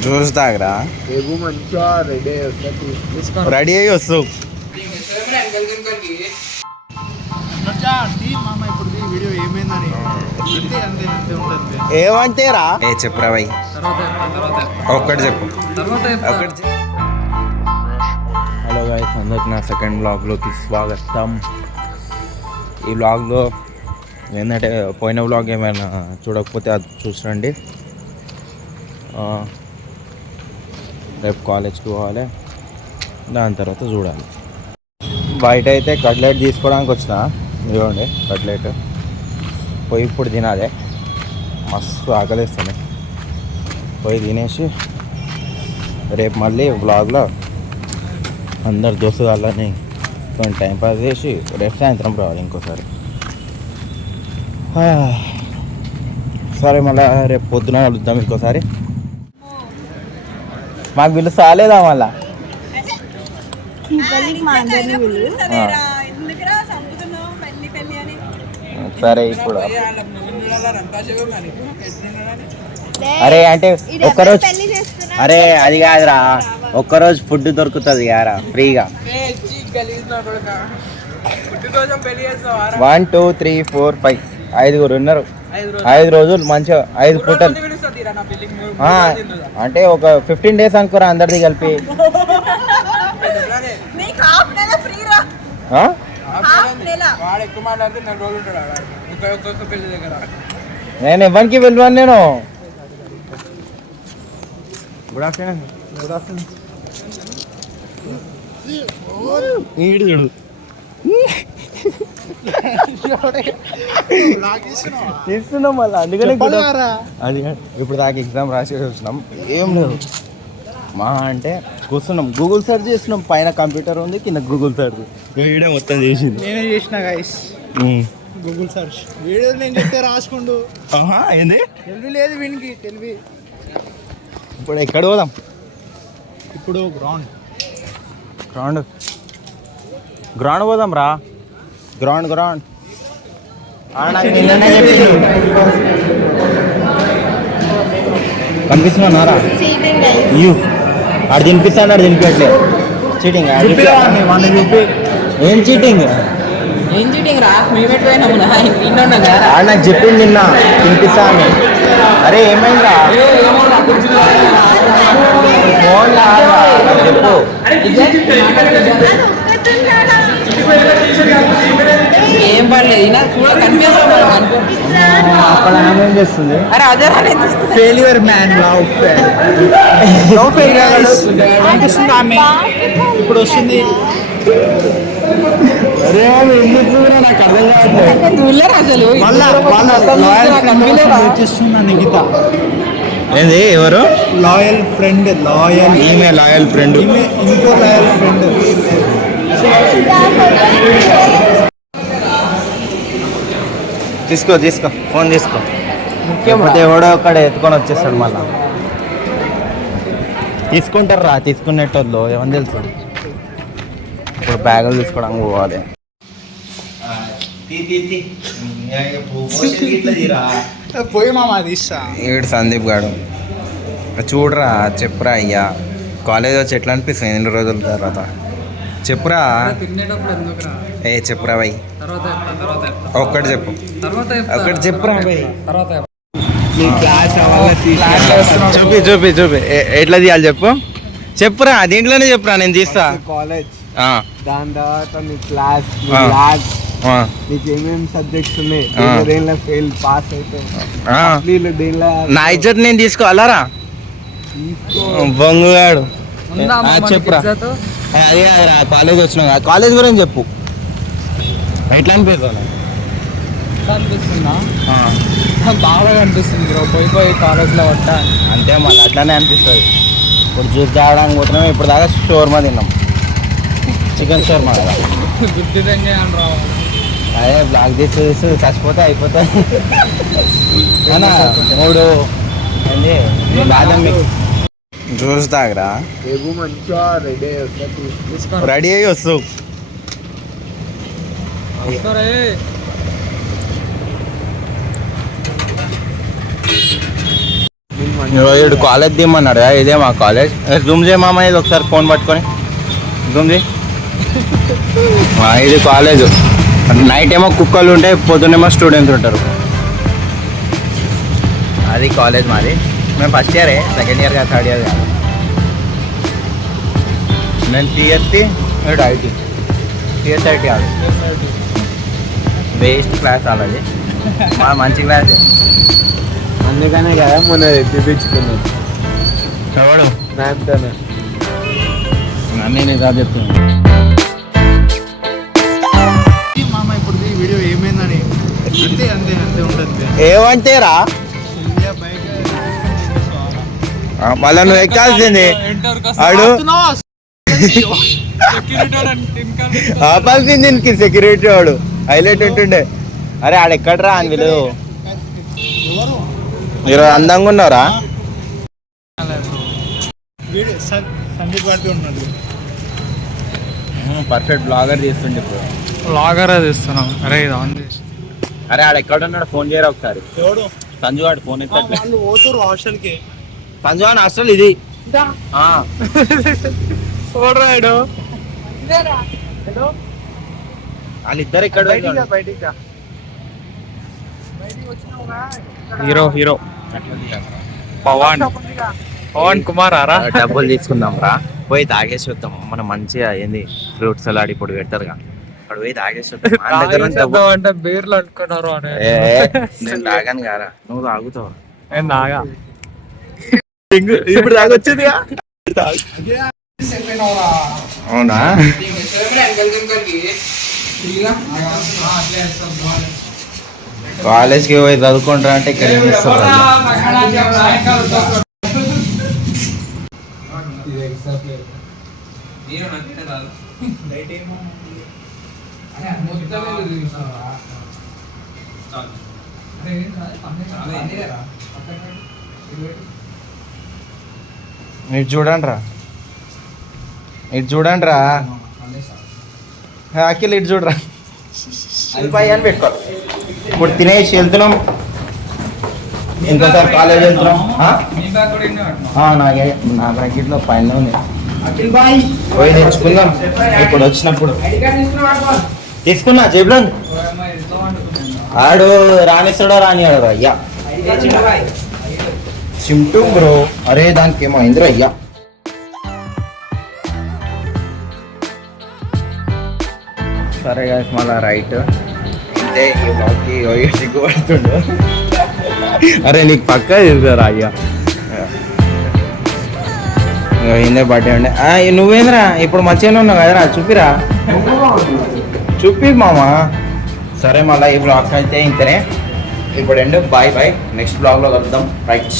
Juice తాగరా? రేపు మంచిగా రెడీ అయ్యి వస్తావు. ఏమంటేరా? చెప్పురా భయ్, ఒక్కటి చెప్పు. హలో గైస్, అందరికి నా సెకండ్ బ్లాగ్లోకి స్వాగతం. ఈ బ్లాగ్లో ఏంటంటే పోయిన బ్లాగ్ ఏమైనా చూడకపోతే అది చూసండి. రేపు కాలేజ్కి పోవాలి, దాని తర్వాత చూడాలి. బయట అయితే కట్లెట్ తీసుకోవడానికి వచ్చిన, ఇదిగోండి కట్లెట్. పోయి ఇప్పుడు తినాలి, మస్తు ఆకలిస్తుంది. పోయి తినేసి రేపు మళ్ళీ బ్లాగ్లో అందరు దోస్తుగాళ్ళని కొంచెం టైంపాస్ చేసి రేపు సాయంత్రం రావాలి ఇంకోసారి. సరే, మళ్ళీ రేపు పొద్దున కలుద్దాం ఇంకోసారి. మాకు వీళ్ళు సాలేదా మళ్ళా? సరే ఇప్పుడు అరే అంటే ఒక్కరోజు, అరే అది కాదురా, ఒక్కరోజు ఫుడ్ దొరుకుతుంది కారా ఫ్రీగా. 1 2 3 4 5 5 ఉన్నారు. 5 రోజులు మంచిగా 5 పూటలు అంటే ఒక 15 days అనుకోరా అందరిది కలిపి. నేను ఎవరికి వెళ్ళాను. నేను గుడ్ ఆఫ్టర్నూన్. చూడు తీస్తున్నాం మళ్ళీ, అందుకనే అది ఇప్పుడు దాకా ఎగ్జామ్ రాసి వచ్చినాం. ఏం లేదు, మా అంటే కూర్చున్నాం, గూగుల్ సెర్చ్ చేస్తున్నాం. పైన కంప్యూటర్ ఉంది, కింద గూగుల్ సెర్చ్. వీడియో మొత్తం చేసింది నేనే చేసిన గైస్. గూగుల్ సెర్చ్ వీడియో నేను చెప్తే రాసుకుండు. ఏంది తెలివి లేదు వీనికి, తెలివి. ఇప్పుడు ఎక్కడ పోదాం? ఇప్పుడు గ్రౌండ్ పోదాం రా. గ్రౌండ్ కనిపిస్తున్నారా? ఆడు తినిపిస్తాడు, ఆడు తినిపించట్లే. చీటింగ్. ఏం చీటింగ్ రా? ఆడు నాకు చెప్పింది నిన్న తినిపిస్తా అని. అరే ఏమైందిరా? ఫోన్ చెప్పు. ఏం పర్లేదు, అక్కడ ఏం చేస్తుంది? Failure man. అనిపిస్తుంది ఆమె ఇప్పుడు వస్తుంది. అరే ఎందుకు నాకు అర్థం కావట్లేదు. నిగిత ఏంది? ఎవరు? Loyal friend. ఈమె లాయల్ ఫ్రెండ్. ఇంకో లాయల్ ఫ్రెండ్. తీసుకో ఫోన్ తీసుకో. ముఖ్యమైతే ఎవడో ఒక్కడ ఎత్తుకొని వచ్చేస్తాడు మళ్ళా. తీసుకుంటారు రా, తీసుకునేటోళ్ళు ఏమని తెలుసు. ఇప్పుడు బ్యాగులు తీసుకోవడానికి పోవాలి. పోయి మామ తీస్తా. ఈడు సందీప్ గాడు. చూడరా, చెప్పురా అయ్యా, కాలేజ్ వచ్చి ఎట్లా అనిపిస్తుంది ఎన్ని రోజుల తర్వాత? చెప్పురా. చెప్పురా భయ్, ఒక్కటి చెప్పురా భయ్. చూపి ఎట్లా తీయాలి చెప్పురా. దీంట్లోనే చెప్పురా, నేను తీస్తా. కాలేజ్, దాని తర్వాత నీ క్లాస్, నీకు ఏమేమి సబ్జెక్ట్స్ ఉన్నాయి, దేనిలో ఫెయిల్ పాస్ అయితే నా ఇజ్జత్ నేను తీసుకోవాలరా? బొంగుగాడు. చెప్పురా. అదే కాలేజ్ వచ్చినా, కాలేజ్ గురించి చెప్పు. ఎట్లా అనిపిస్తుంది? బాగా అనిపిస్తుంది బ్రో, పోయి కాలేజ్లో పట్టా. అంతే మళ్ళీ అట్లానే అనిపిస్తుంది. ఇప్పుడు జ్యూస్ తాగడానికి పోతున్నాం, ఇప్పుడు దాకా షోర్మా తిన్నాం, చికెన్ షోర్మా. అదే బ్లాక్ చేసి చచ్చిపోతే అయిపోతాయి. 3 ఏంది బాదం మిక్స్. జ్యూస్ తాగరా? రేపు మంచిగా రెడీ అయ్యి వస్తావు. వీడు కాలేజ్ దిమ్మన్నాడు కదా, ఇదే మా కాలేజ్. జూమ్ చేయ మామ, ఇది ఒకసారి ఫోన్ పట్టుకొని జూమ్ చేయి. ఇది కాలేజ్. నైట్ ఏమో కుక్కలు ఉంటాయి, పొద్దున్నేమో స్టూడెంట్స్ ఉంటారు. అది కాలేజ్ మాది. మేము ఫస్ట్ ఇయరే, సెకండ్ ఇయర్ కాదు, థర్డ్ ఇయర్ కాదు. నేను సిఎస్సి, వీడు ఐటీ. సిఎస్ఐటీ కాదు, వేస్ట్ క్లాస్ అలాది. మంచి క్లాస్. అందుకనే కదా మొన్న చూపించుకున్నాను. ఎవడు నాతోనే నేను ఇదా చెప్తున్నాను. ఏమంటేరా మళ్ళా నువ్వు ఎక్కాల్సింది ఆడు ఆపాల్సింది దీనికి సెక్యూరిటీ వాడు హైలైట్ ఉంటుండే. అరే ఆడెక్కడరా అని విలు మీరు అందంగా ఉన్నారా? పర్ఫెక్ట్ బ్లాగర్ చేస్తుండే ఇప్పుడు. బ్లాగర్ తీస్తున్నాం. అరే ఇది ఆన్ చేసి. అరే ఆడ ఎక్కడ ఉన్నాడు ఫోన్ చేయరా ఒకసారి. సంజు వాడు ఫోన్ ఎత్తట్లే. సంజు అని అసలు ఇది వాళ్ళిద్దరు ఇక్కడ హీరో హీరో పవన్ కుమార్ ఆరా. డబ్బులు తీసుకుందాం రా, పోయి తాగేసి వద్దాం. మనం మంచిగా ఏంది ఫ్రూట్స్ సలాడ్ ఇప్పుడు పెడతారుగా, అక్కడ పోయి తాగేసి వద్దాం. అంటే బీర్లు అనుకున్నారు అని. నేను తాగాను కారా, నువ్వు తాగుతావు. నేను తాగా. ఇప్పుడు తాగొచ్చేది అవునా? కాలేజ్కి పోయి చదువుకుంటారా అంటే ఇక్కడ ఏం చేస్తారు? ఇటు చూడండి రా, ఇటు చూడండి రా అఖిల్, ఇటు చూడరా. పై అని పెట్టుకోవాలి. ఇప్పుడు తినేసి వెళ్తున్నాం, ఇంకోసారి కాలేజ్ వెళ్తున్నాం. నాకే నా బ్రాకెట్లో పైన ఉంది. అఖిల్ బాయ్ పోయి తెచ్చుకుందాం. ఇప్పుడు వచ్చినప్పుడు తీసుకున్నా జేబులో ఉంది. ఆడు రానిస్తాడో రానియాడు అయ్యా చింటూ బ్రో. అరే దానికి ఏమో అయిందిరా అయ్యా. సరే గాయస్, మళ్ళా రైట్ అంటే ఈ బాకి సిగ్గుపడుతుండు. అరే నీకు పక్కా తెలుసారా అయ్యా, ఇందే బర్త్డే ఉండే. నువ్వేంద్రా ఇప్పుడు మంచిగానే ఉన్నావు కదరా, చూపిరా చూపి మామా. సరే మళ్ళీ ఈ బ్లాగ్ అయితే ఇంతనే ఇప్పుడు ఎండ్. బాయ్ బాయ్, నెక్స్ట్ బ్లాగ్లో కలుద్దాం. రైట్.